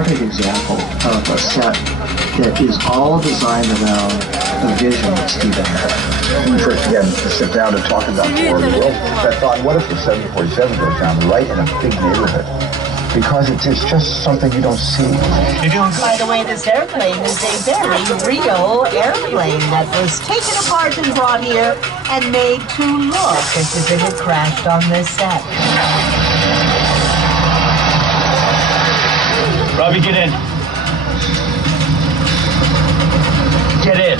perfect example of a set that is all designed around a vision that Steven had. When we first began to sit down and talk about the War of the Worlds, I thought, what if the 747 goes down right in a big neighborhood? Because it's just something you don't see. By the way, this airplane is a very real airplane that was taken apart and brought here and made to look as if it had crashed on this set. Robbie, get in. Get in.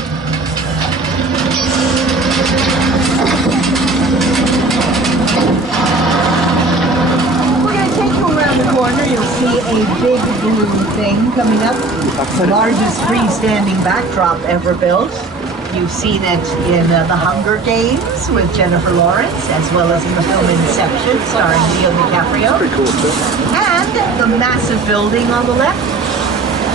Around the corner, you'll see a big blue thing coming up. The largest freestanding backdrop ever built. You've seen it in The Hunger Games with Jennifer Lawrence, as well as in the film Inception, starring Leo DiCaprio. Pretty cool too. And the massive building on the left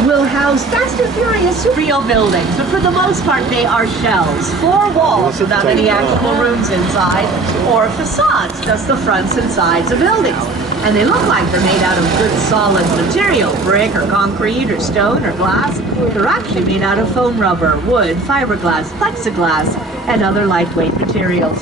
will house Fast and Furious real buildings, but for the most part they are shells. 4 walls without any actual rooms inside, or facades, just the fronts and sides of buildings. And they look like they're made out of good solid material, brick or concrete or stone or glass. They're actually made out of foam rubber, wood, fiberglass, plexiglass, and other lightweight materials.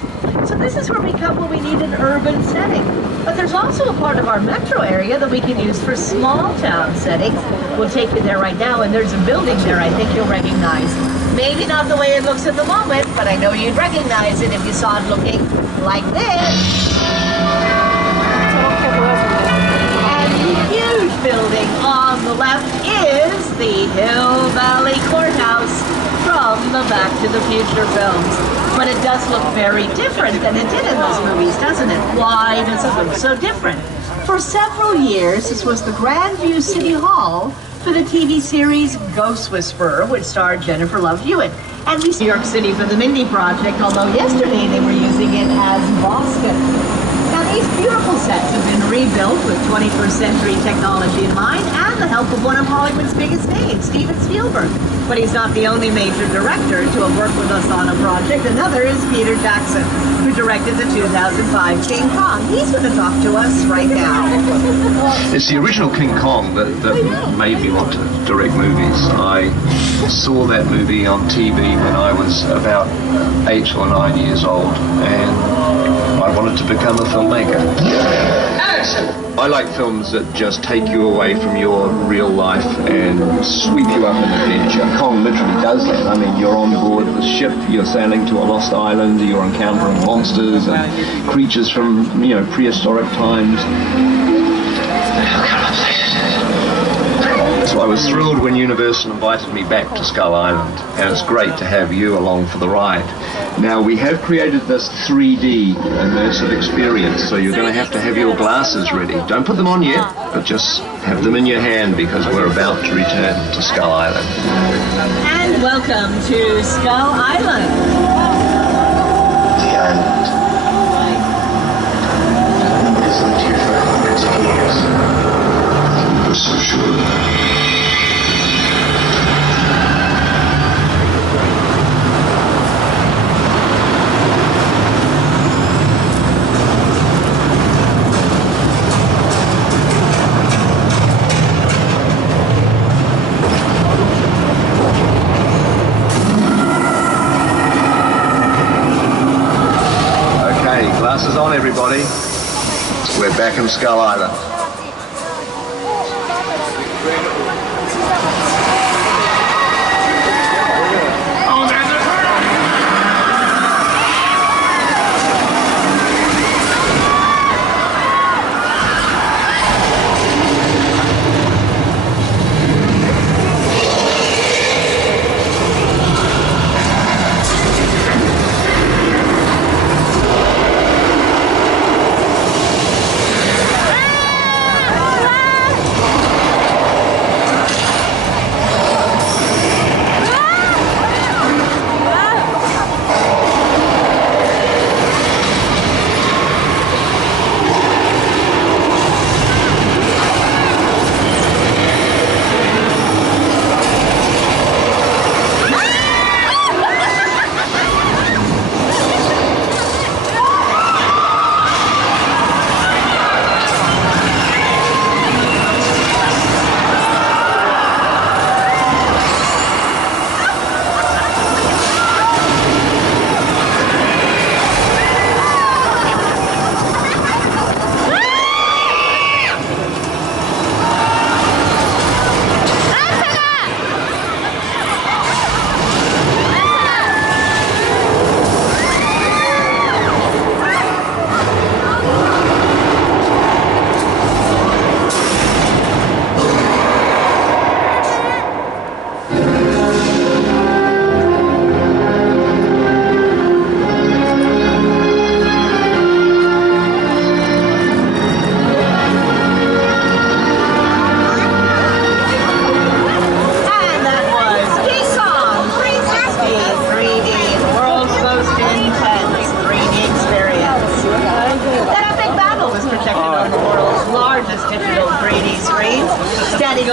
So this is where we come when we need an urban setting. But there's also a part of our metro area that we can use for small town settings. We'll take you there right now, and there's a building there I think you'll recognize. Maybe not the way it looks at the moment, but I know you'd recognize it if you saw it looking like this. Huge building on the left is the Hill Valley Courthouse from the Back to the Future films. But it does look very different than it did in those movies, doesn't it? Why does it look so different? For several years, this was the Grandview City Hall for the TV series Ghost Whisperer, which starred Jennifer Love Hewitt. And we see New York City for the Mindy Project, although yesterday they were using it as Boston. Now these beautiful sets have been rebuilt with 21st century technology in mind and the help of one of Hollywood's biggest names, Steven Spielberg. But he's not the only major director to have worked with us on a project. Another is Peter Jackson, who directed the 2005 King Kong. He's going to talk to us right now. It's the original King Kong that made me want to direct movies. I saw that movie on TV when I was about 8 or 9 years old, and I wanted to become a filmmaker. Action! I like films that just take you away from your real life and sweep you up an adventure. Kong literally does that. I mean, you're on board the ship, you're sailing to a lost island, you're encountering monsters and creatures from, prehistoric times. So I was thrilled when Universal invited me back to Skull Island, and it's great to have you along for the ride. Now, we have created this 3D immersive experience, so you're going to have your glasses ready. Don't put them on yet, but just have them in your hand because we're about to return to Skull Island. And welcome to Skull Island. The island is lived here for hundreds of years. We're so sure of that. Glasses on, everybody. We're back in Skull Island.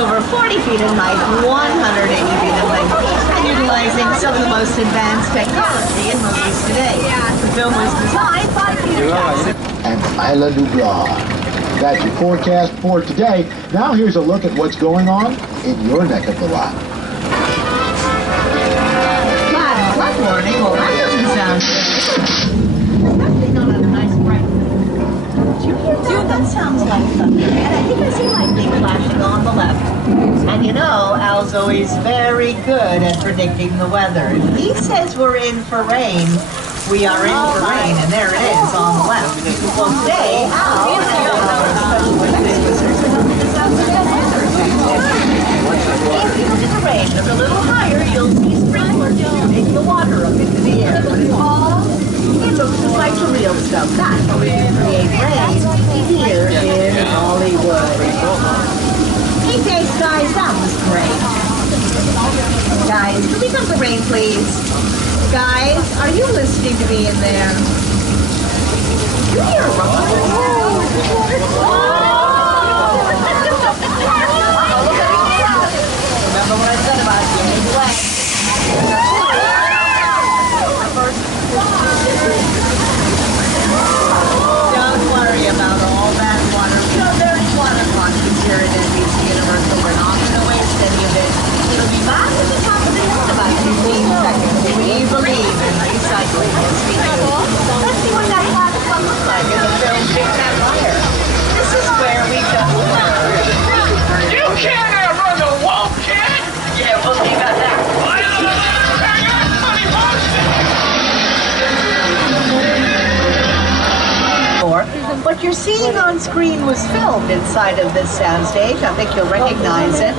over 40 feet in height, 180 feet in length, and utilizing some of the most advanced technology in movies today. The film was designed by Peter Jackson and Isla Nublar. That's your forecast for today. Now here's a look at what's going on in your neck of the lot. Flood warning? Well, that doesn't sound good. Especially not on a nice bright. Do you hear that? That sounds like thunder. And I think I see lightning flashing on the left. And you know, Al's always very good at predicting the weather. If he says we're in for rain, we are in for rain, and there it is on the left. Well, today, Al and special officers if you look at the rain, look a little higher, you'll see sprinklers shooting the water up into the air. It looks just like the real stuff. That's how we can create rain here in Hollywood. Hey, thanks, guys. That was great. Guys, can we come to rain, please? Guys, are you listening to me in there? You hear a Remember what I said about getting wet. Don't worry about all that water. We are very water conscious here at NBC Universal. We're not going to waste any of it. It'll be back at the top of the hill in about 15 seconds. We believe in recycling. Yes, we do. Let's see what that last one looks like in the film Big Fat Liar. This is where we go. You can't outrun the wolf, kid! Yeah, we'll see about that. What you're seeing on screen was filmed inside of this soundstage. I think you'll recognize it.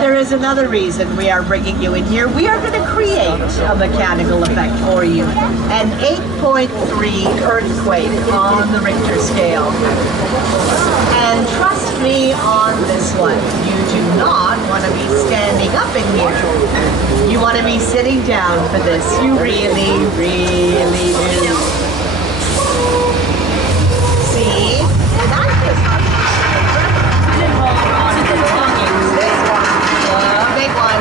There is another reason we are bringing you in here. We are going to create a mechanical effect for you. An 8.3 earthquake on the Richter scale. And trust me on this one, you do not want to be standing up in here. You want to be sitting down for this. You really, really do. See? And that's just not this one. Big one.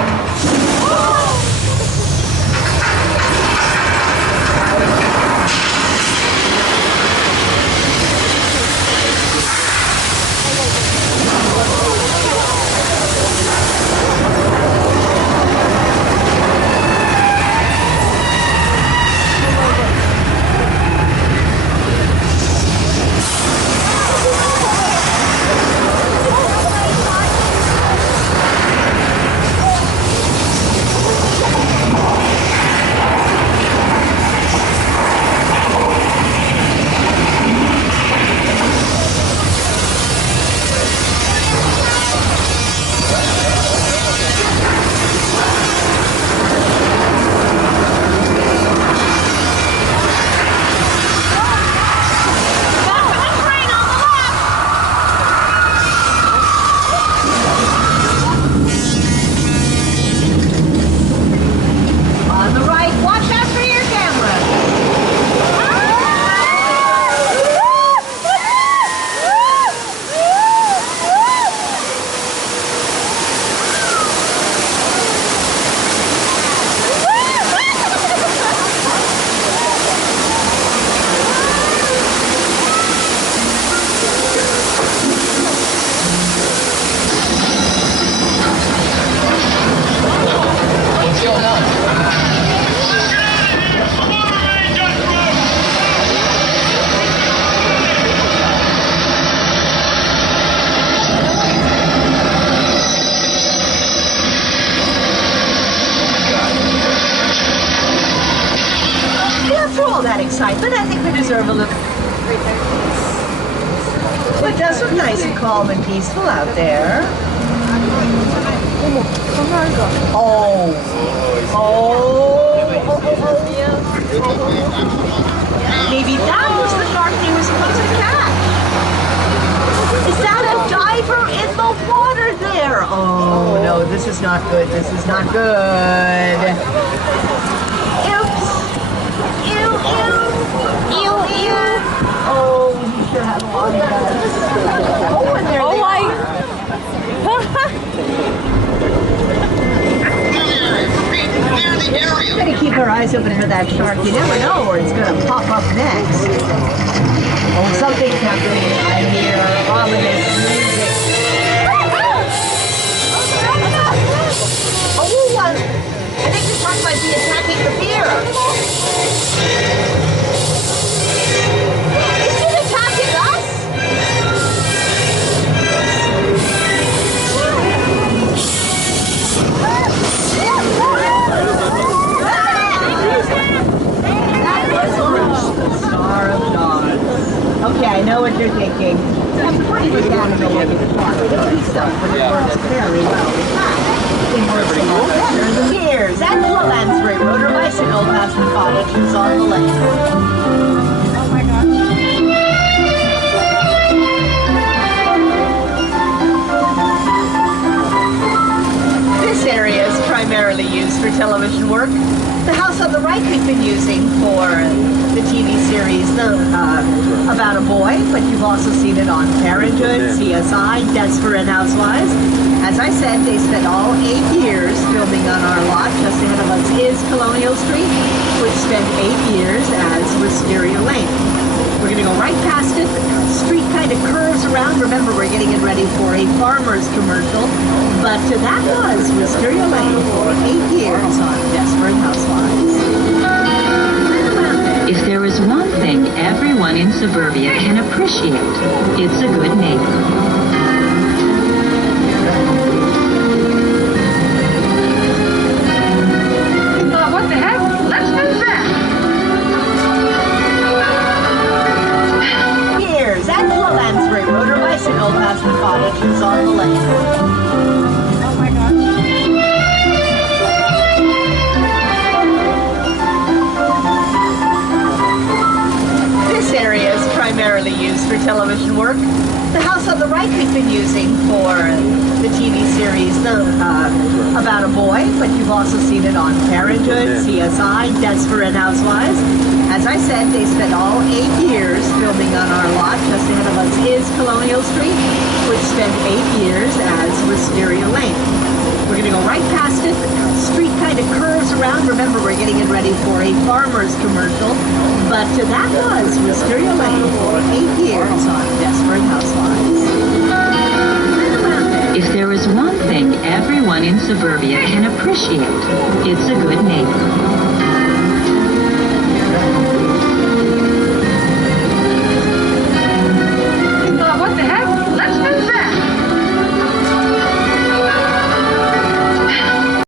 Excitement. I think we deserve a little. It does look nice and calm and peaceful out there. Oh. Maybe that was the shark he was supposed to catch. Is that a diver in the water there? Oh no, this is not good. This is not good. Oh, he sure had a lot of guys. Oh, and there they are. to the area. Gotta keep our eyes open for that shark. You never know where it's gonna pop up next. Oh, something's happening. I hear ominous music. Oh, I think the shark might be attacking the pier. Is it attacking us? Star of dawn. Okay, I know what you're thinking. I'm pretty good animal looking shark. But it works very well. In fact, it works a lot better than years. And the Lansbury motor bicycle past the cottages on the lake. Oh my gosh. This area is primarily used for television work. The house on the right we've been using for the TV series About a Boy, but you've also seen it on Parenthood, CSI, Desperate Housewives. As I said, they spent all 8 years filming on our lot. Just ahead of us is Colonial Street, which spent 8 years as Wisteria Lane. We're going to go right past it. The street kind of curves around. Remember, we're getting it ready for a Farmer's commercial. But that was Wisteria Lane for 8 years on Desperate Housewives. If there is one thing everyone in suburbia can appreciate, it's a good neighbor. What the heck? Let's move back. Here's at the Lansbury motor bicycle past the cottages on the lake. Oh my gosh. This area is primarily used for television work. The house on the right we've been using for the TV series About a Boy, but you've also seen it on Parenthood, CSI, Desperate Housewives. As I said, they spent all 8 years filming on our lot. Just ahead of us is Colonial Street, which spent 8 years as Wisteria Lane. We're going to go right past it. The street kind of curves around. Remember, we're getting it ready for a Farmer's commercial. But that was Wisteria Lane for 8 years on Desperate Housewives. If there is one thing everyone in suburbia can appreciate, it's a good neighbor.